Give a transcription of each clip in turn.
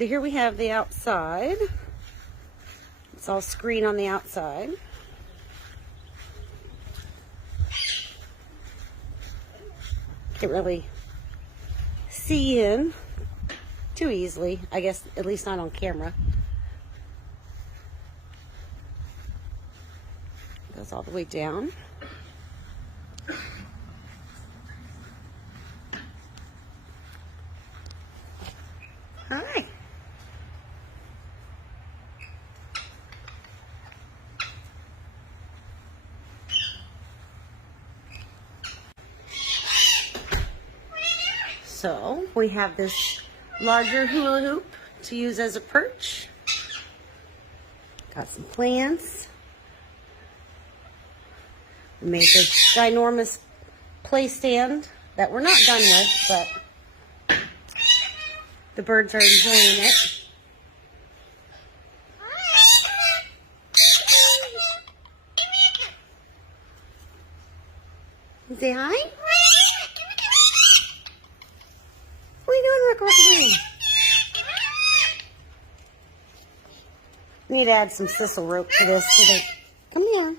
So here we have the outside. It's all screen on the outside. Can't really see in too easily, I guess, at least not on camera. Goes all the way down. Hi. So we have this larger hula hoop to use as a perch. Got some plants. We made this ginormous play stand that we're not done with, but the birds are enjoying it. Say hi. What are you doing, Rick? We need to add some sisal rope to this. So that, come here.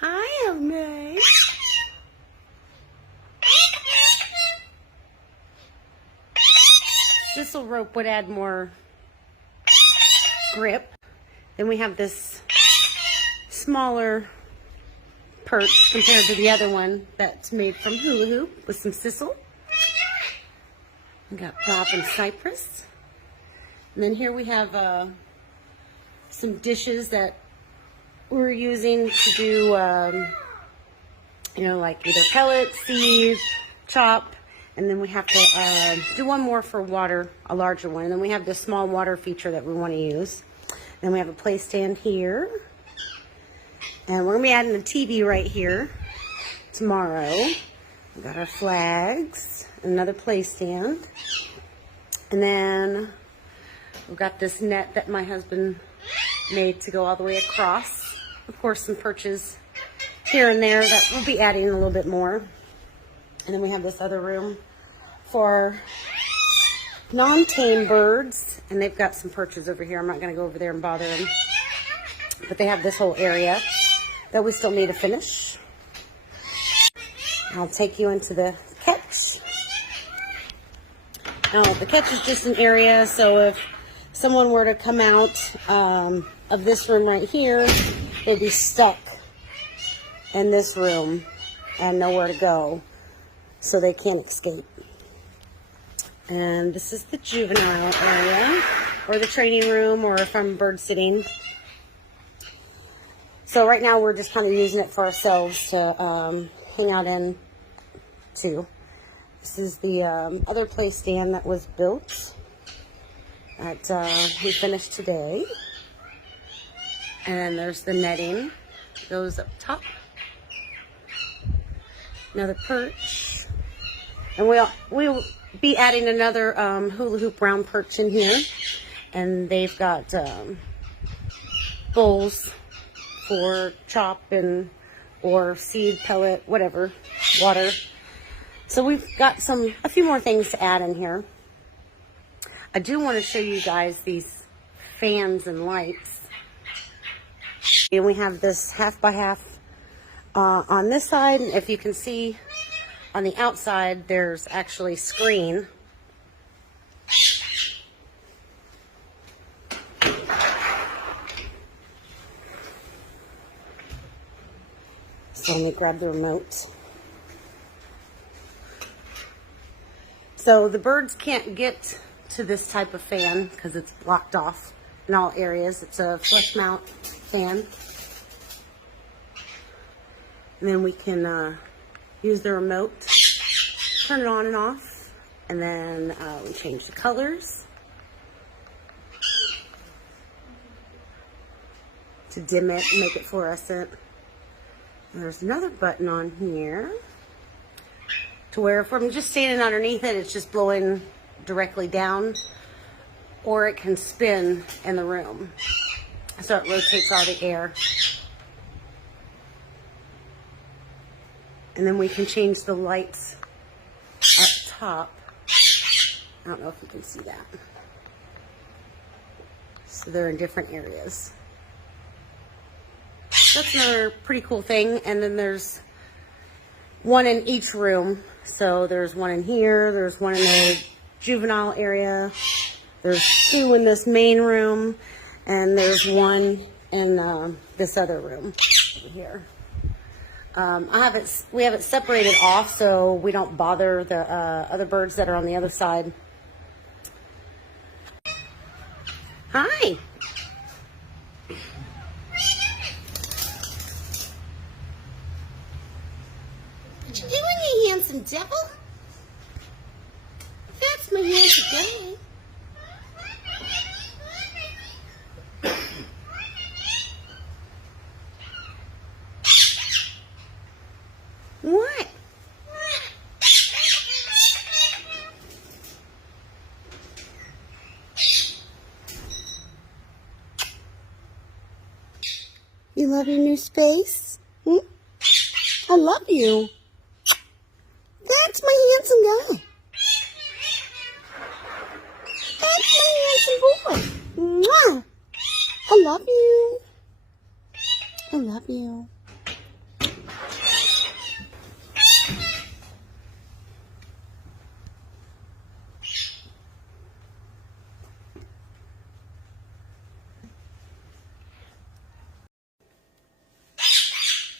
Hi, Omni. Sisal rope would add more grip. Then we have this smaller perch compared to the other one that's made from hula hoop with some sisal. We got Bob and Cypress. And then here we have some dishes that we're using to do, you know, like either pellet, seed, chop. And then we have to do one more for water, a larger one. And then we have this small water feature that we want to use. Then we have a play stand here. And we're going to be adding a TV right here tomorrow. We got our flags, another play stand. And then we've got this net that my husband made to go all the way across. Of course, some perches here and there that we'll be adding a little bit more. And then we have this other room for non-tame birds. And they've got some perches over here. I'm not going to go over there and bother them. But they have this whole area that we still need to finish. I'll take you into the catch. Now, the catch is just an area, so if someone were to come out of this room right here, they'd be stuck in this room and nowhere to go, so they can't escape. And this is the juvenile area, or the training room, or if I'm bird sitting. So right now we're just kind of using it for ourselves to hang out in too. This is the other play stand that was built that we finished today. And then there's the netting, goes up top. Another perch. And we'll be adding another hula hoop round perch in here. And they've got bowls for chop and or seed, pellet, whatever, water. So we've got a few more things to add in here. I do want to show you guys these fans and lights. And we have this half by half on this side. And if you can see on the outside, there's actually screen. So let me grab the remote. So the birds can't get to this type of fan because it's blocked off in all areas. It's a flush mount fan. And then we can use the remote, turn it on and off, and then we change the colors to dim it and make it fluorescent. There's another button on here to where if I'm just standing underneath it, it's just blowing directly down, or it can spin in the room. So it rotates all the air. And then we can change the lights up top. I don't know if you can see that. So they're in different areas. That's another pretty cool thing. And then there's one in each room. So there's one in here, there's one in the juvenile area, there's two in this main room, and there's one in this other room here. We have it separated off so we don't bother the other birds that are on the other side. Hi. What you doing, you handsome devil? That's my handsome guy. What? You love your new space? Hmm? I love you. That's my handsome guy. That's my handsome boy. Mwah. I love you. I love you.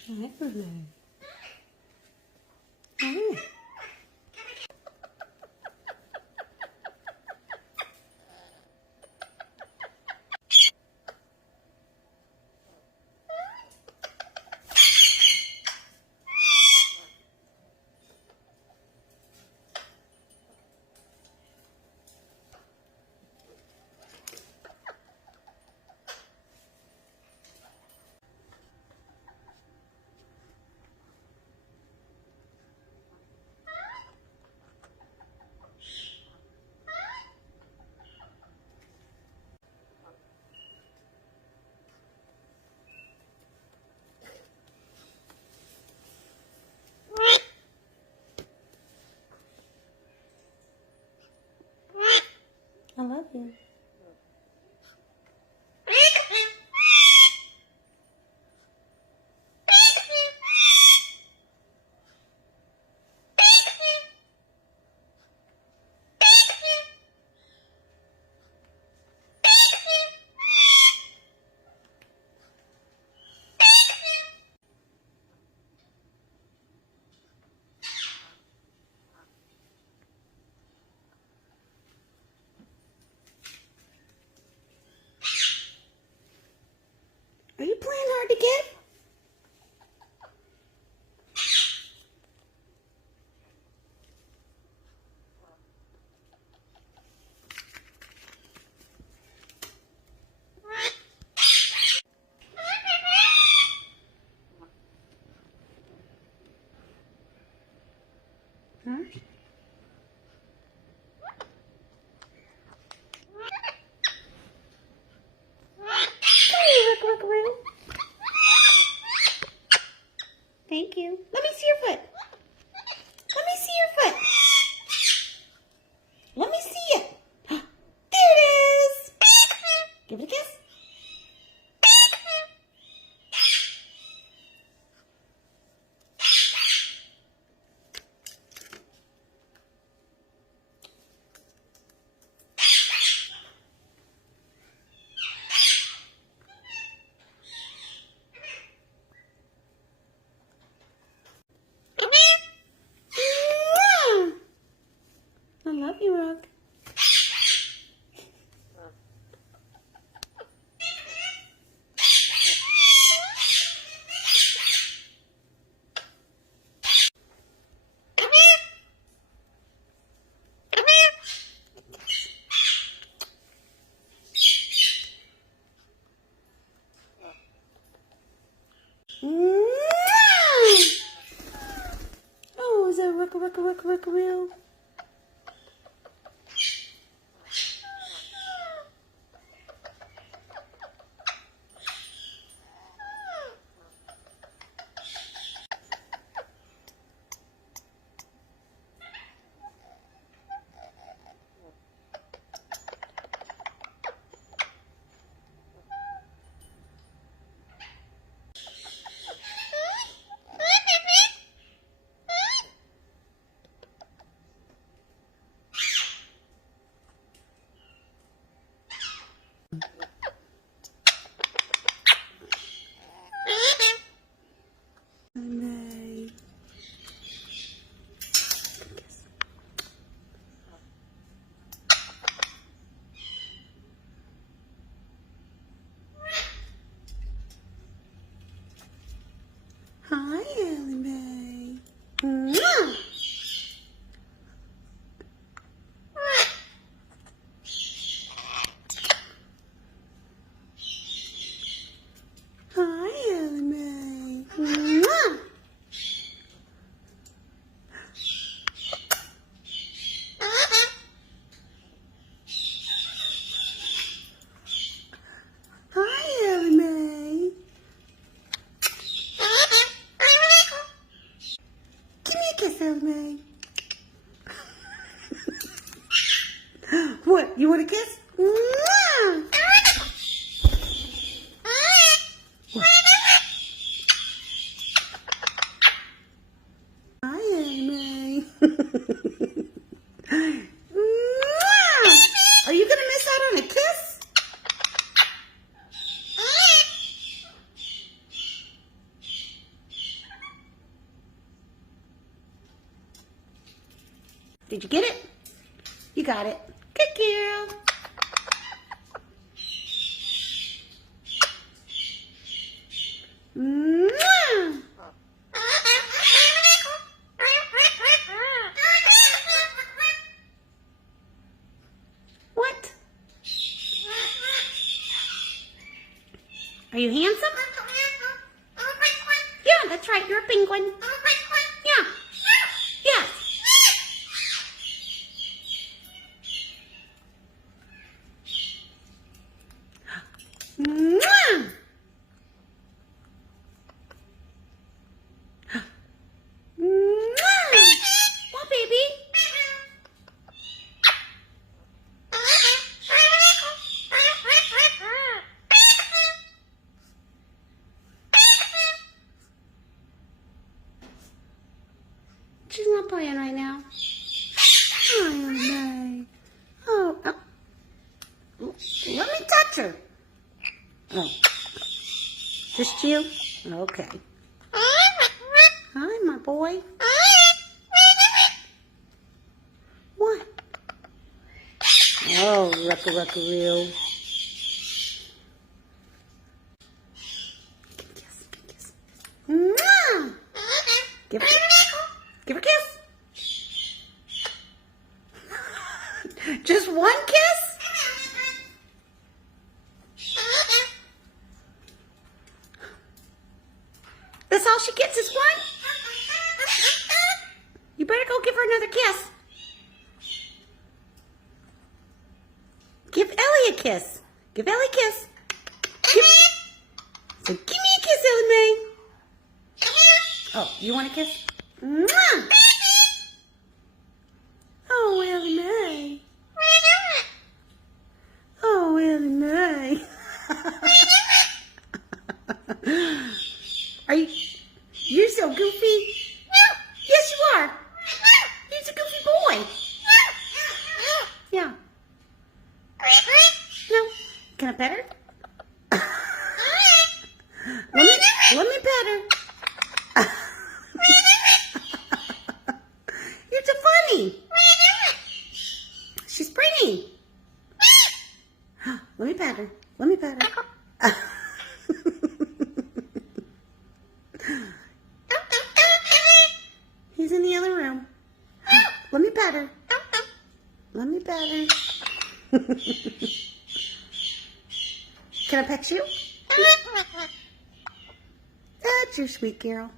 Hi, Bruno. Hi. I love you. Are you playing hard to get? Huh? Thank you. Let me see your foot. Let me see your foot. Let me see it. There it is. Give it a kiss. I love you, Rook. Oh, is that a rook real? kiss, Ellie. What? You want a kiss? Mwah! Hi, Ellie. Are you gonna miss out on a kiss? Did you get it? You got it. Good girl. Mwah! What? Are you handsome? Yeah, that's right. You're a penguin. Yeah. Yes. Mwah! Mwah! What, baby? She's not playing right now. Oh, no. Oh, let me touch her. Oh, just you? Okay. Hi, my boy. What? Oh, rucka-rucka-roo. Kiss, kiss. Mwah! Give her a kiss. Just one kiss? That's all she gets is one? You better go give her another kiss. Give Ellie a kiss. Give Ellie a kiss. So give me a kiss, Ellie Mae. Oh, you want a kiss? Mwah! Oh, Ellie Mae. Oh, Ellie Mae. You're so goofy. Yes, you are. He's a goofy boy. Yeah. No. Can I pet her? let me pet her. You're so funny. She's pretty. Let me pet her. Let me pet her. He's in the other room. Let me pet her. Let me pet her. Can I pet you? That's your sweet girl.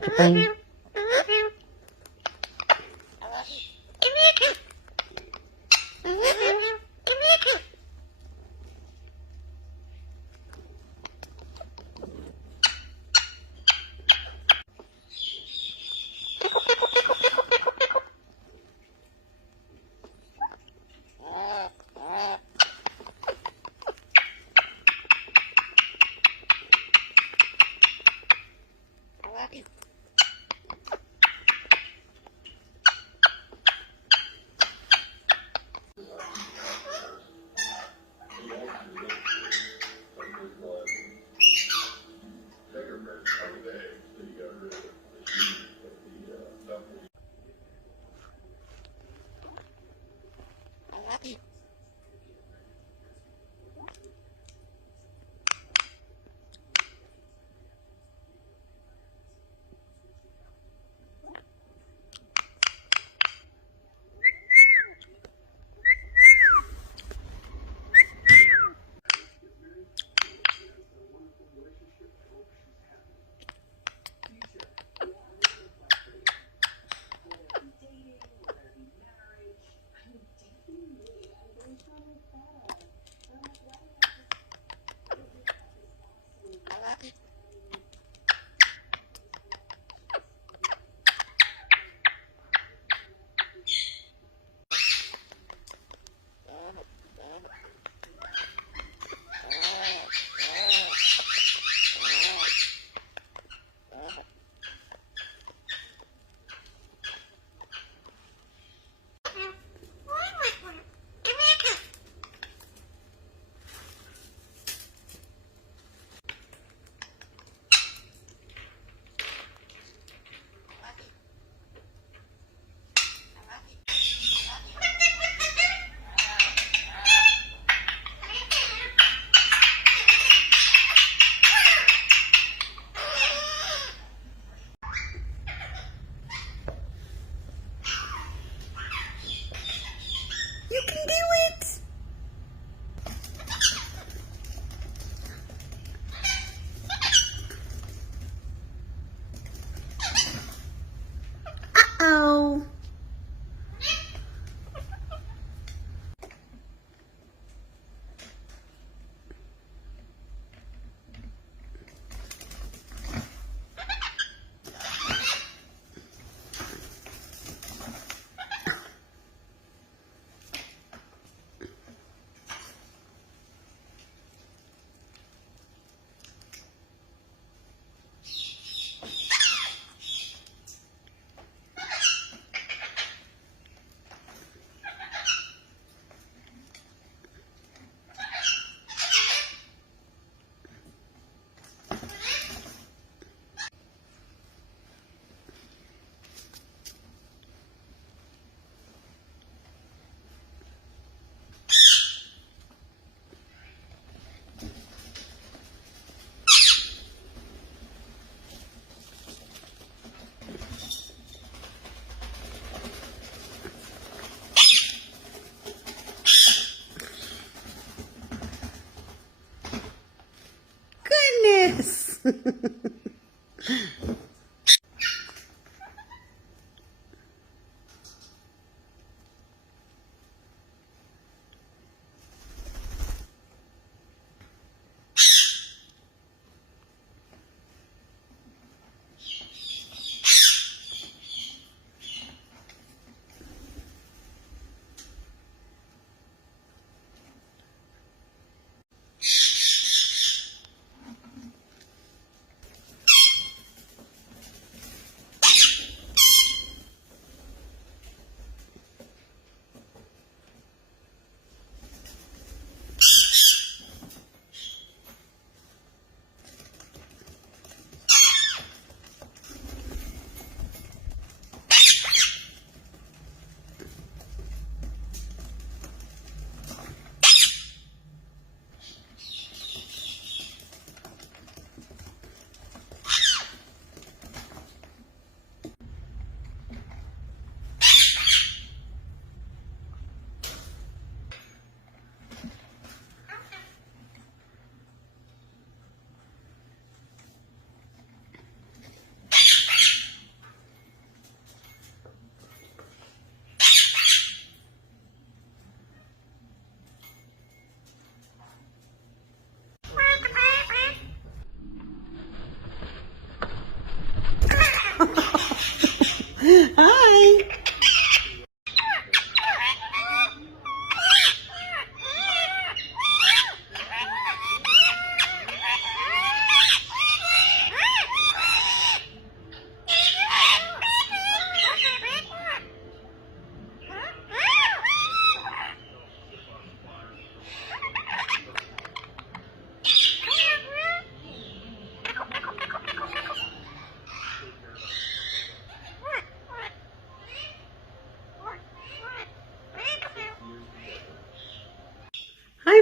Keep it playing. You can do it! Uh-oh. Goodness!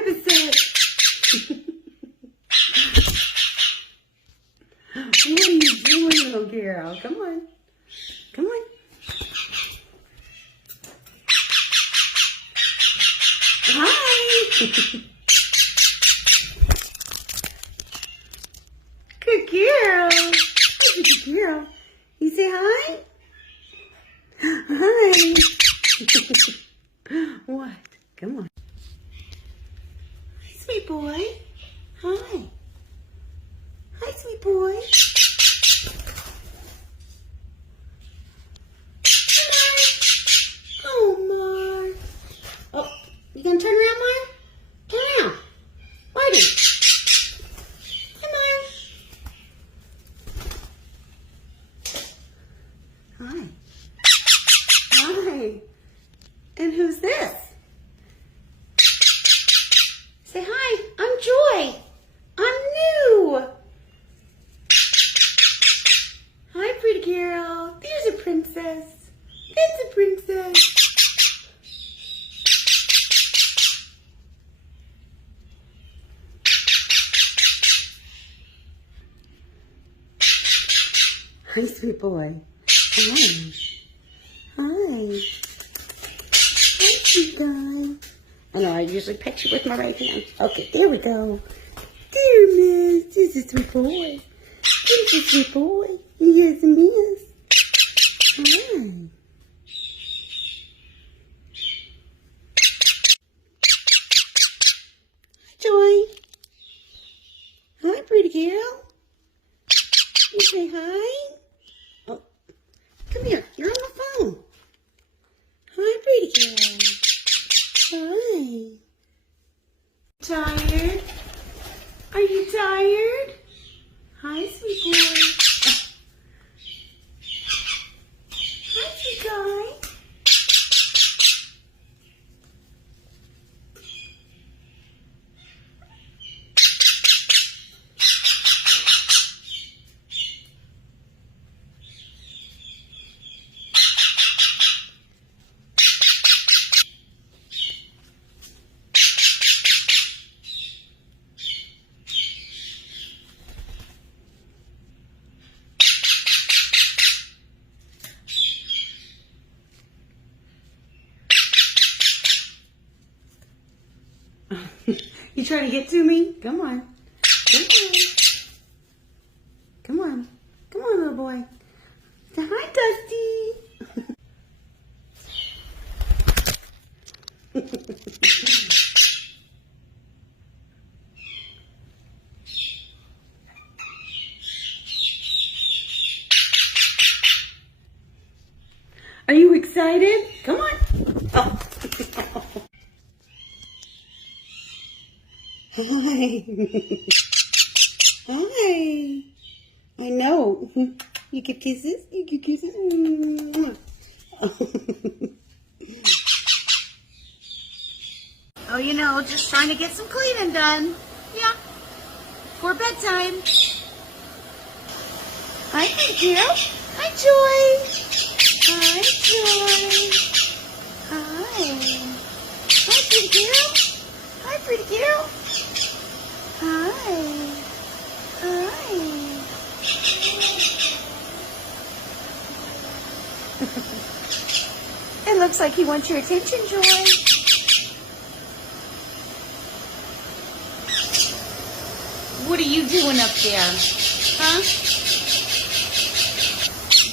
Bissett. What are you doing, little girl? Come on. Come on. Hi. Good girl. Good girl. You say hi? Hi. What? Come on. Hi, sweet boy. Hi. Hi, sweet boy. Oh, Mar. Oh, you gonna turn around, Mar? Turn around. Marty. Come on. Hi. Hi. And who's this? Say hi. I'm Joy. I'm new. Hi, pretty girl. There's a princess. It's a princess. Hi, sweet boy. Hi. Hi. Hi, sweet guy. I know I usually pet you with my right hand. Okay, there we go. Dear miss, this is a sweet boy. This is a sweet boy. Yes, miss. Hi. Joy. Hi, pretty girl. You say hi? Oh, come here. You're on the phone. Hi, pretty girl. Hi. Tired? Are you tired? Hi, sweet boy. Hi, sweet guy. You trying to get to me? Come on. Come on. Come on. Come on, little boy. Say hi, Dusty. Are you excited? Come on. Oh. Hi. Hi. I know. You give kisses? You give kisses? Oh, you know, just trying to get some cleaning done. Yeah. For bedtime. Hi, pretty girl. Hi, Joy. Hi, Joy. Hi. Hi, pretty girl. Hi, pretty girl. Hi. Hi. It looks like he wants your attention, Joy. What are you doing up there? Huh?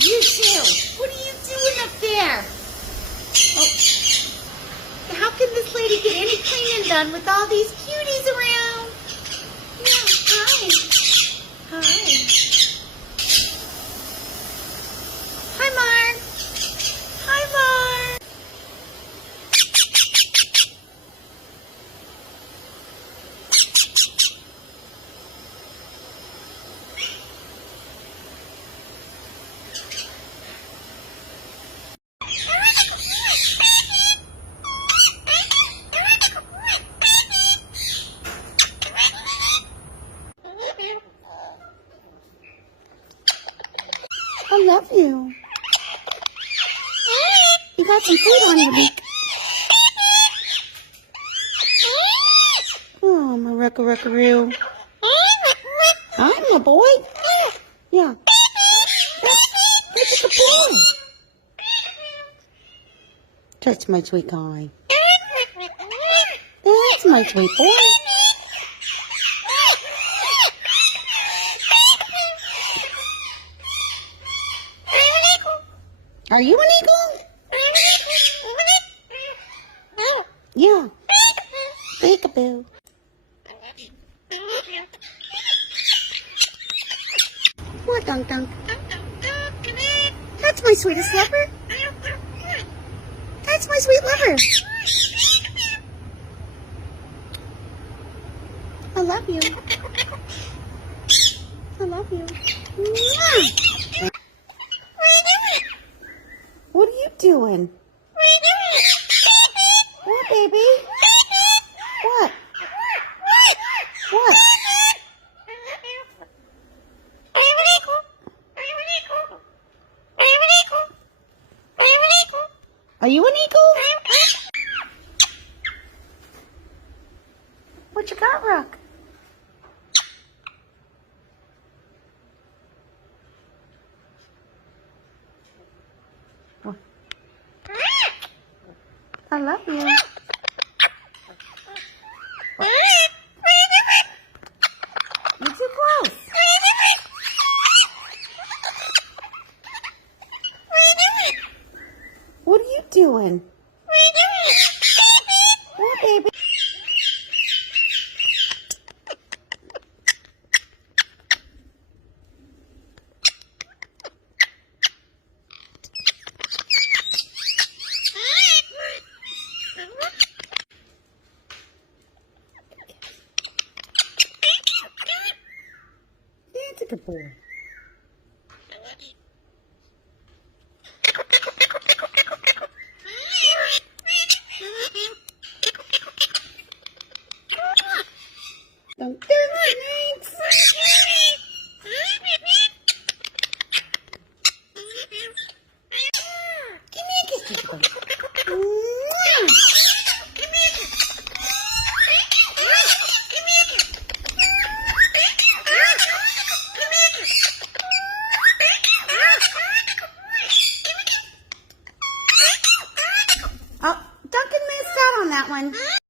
You too. What are you doing up there? Oh. How can this lady get any cleaning done with all these cuties around? Yeah, hi. Hi. Hi, Mar. Hi, Mar. I love you. You got some food on your beak. Oh, my rucka-ruckaroo. I'm a boy. Yeah. That's a boy. Touch my sweet guy. That's my sweet boy. Are you an eagle? Yeah. Peekaboo. What, Dunk Dunk? That's my sweetest lover. That's my sweet lover. I love you. I love you. Mwah. What are you doing? What, baby? What? What? Are you an eagle? What you got, Rock? What? I love you. You're too close. What are you doing? What, baby? That's a good boy. Dunk, dunk, thanks. Give me a kiss, Chicken. Mwah. Oh, Duncan missed out on that one.